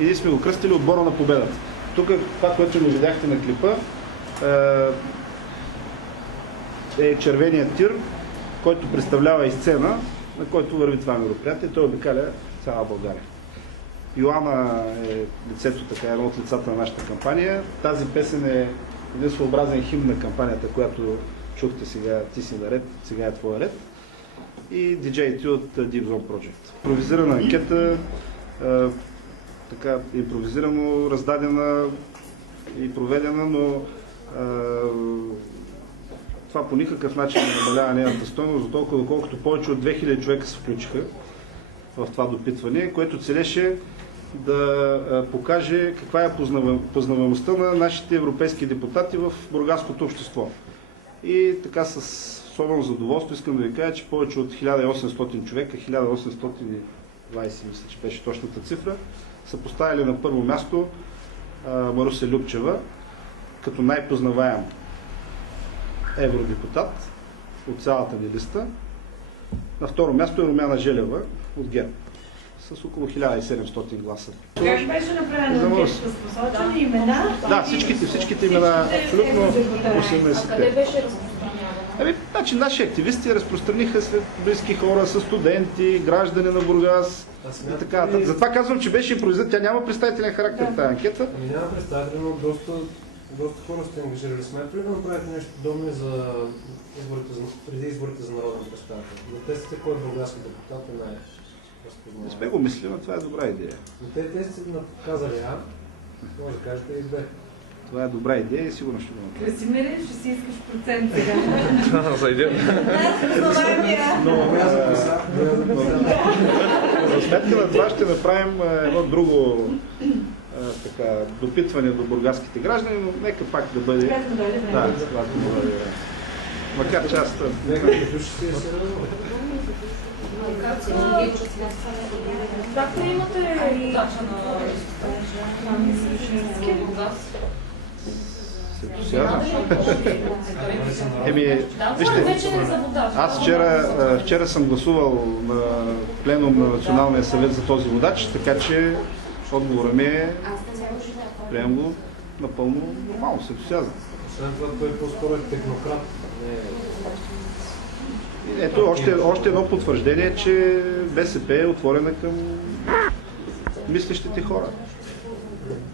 и ние сме го кръстили отбора на победата. Тук това, което ми видяхте на клипа, е червеният тир, който представлява и сцена, на който върви това мероприятие. Той обикаля цяла България. Йоана е лицето, така, едно от лицата на нашата кампания. Тази песен е един своеобразен химн на кампанията, която чухте сега, ти си наред, сега е твоя ред. И диджеите от Deep Zone Project. Импровизирана анкета, така импровизирано раздадена и проведена, но това по никакъв начин не намалява нейната стойност, доколкото повече от 2000 човека се включиха в това допитване, което целеше да покаже каква е познаваемостта на нашите европейски депутати в бургаското общество. И така с особено задоволство искам да ви кажа, че повече от 1800 човека, 1820 мисля, че беше точната цифра, са поставили на първо място Маруся Любчева като най-познаваем евродепутат от цялата ни листа. На второ място е Румяна Желева от ГЕРБ с около 1700 гласа. Как беше направено с посочени имена? Да, всичките имена, абсолютно 18. Къде беше разпространявано? Значи наши активисти разпространиха сред близки хора, с студенти, граждани на Бургас и така нататък. Затова казвам, че беше импровизация. Тя няма представителен характер в тази анкета. Няма представителен, но доста хора сте ангажирали. Смятате ли да направите нещо подобно за преди изборите за народен представител? Да тестите кой е бургаски депутат и най-разпознаван. Не сме го мислили, но това е добра идея. Но те сте казали А, може да кажете и Б. Това е добра идея и сигурно ще го направим. Красимире, ще си искаш процент сега. За идея. За сметка на това ще направим едно друго допитване до бургаските граждани, но нека пак да бъде... Да, макар че аз... Как приемате задача на Бургас? Вижте, аз вчера съм гласувал на пленум на Националния съвет за този водач, така че отговорът ми е, приемам го напълно нормално, с ентусиазъм. Освен това, той по-скоро е технократ. Ето още едно потвърждение, че БСП е отворена към мислещите хора.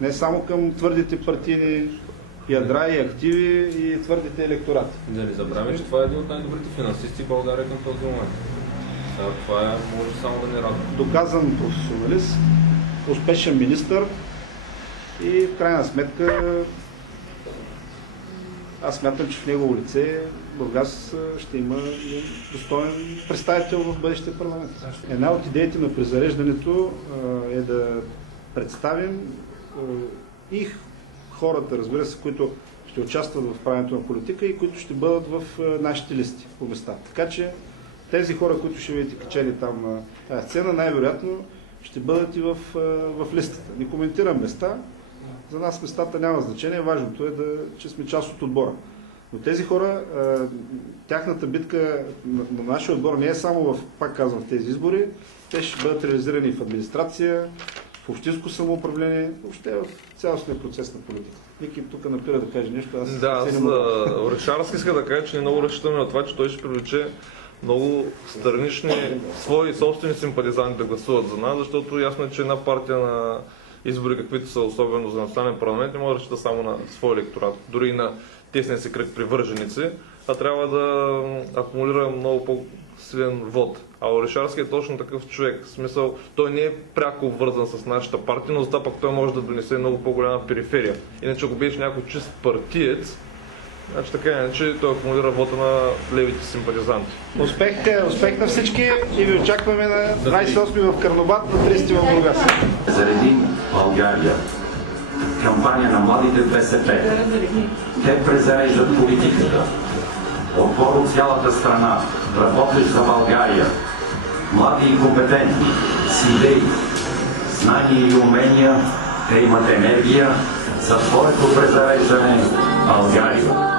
Не само към твърдите партийни ядра и активи и твърдите електорати. Да не забравяме, че това е един от най-добрите финансисти в България към този момент. Това може само да не радва. Доказан професионалист, успешен министър и в крайна сметка аз смятам, че в негово лице Бургас ще има достоен представител в бъдещия парламент. Една от идеите на презареждането е да представим и хората, разбира се, които ще участват в правенето на политика и които ще бъдат в нашите листи по места. Така че тези хора, които ще видите качели там на тази сцена, най-вероятно ще бъдат и в листата. Не коментирам места, за нас местата няма значение, важното е, че сме част от отбора. Но тези хора, тяхната битка на нашия отбор не е само пак казвам, в тези избори, те ще бъдат реализирани в администрация, в общинско самоуправление, въобще в цялостния процес на политика. Ники тук напира да каже нещо. Аз Орешарски иска да кажа, че не много разчитаме на това, че той ще привлече много странични свои собствени симпатизанти да гласуват за нас, защото ясно е, че една партия на избори, каквито са особено за национален парламент, не може да разчита само на свой електорат, дори и на тесния си кръг привърженици, а трябва да акумулира много по-силен вод. А Орешарски е точно такъв човек. В смисъл, той не е пряко обвързан с нашата партия, но затова пък той може да донесе много по-голяма периферия. Иначе ако беше някой чист партиец, значи така иначе той акумулира вода на левите симпатизанти. Успех на всички и ви очакваме на 28 в Карнобат, на 30 в Бургас. Заради България. Кампания на младите в БСП. Те презареждат политиката. Отбор от цялата страна, работещ за България. Млади и компетентни, с идеи, знания и умения, те имат енергия за своето презареждане България.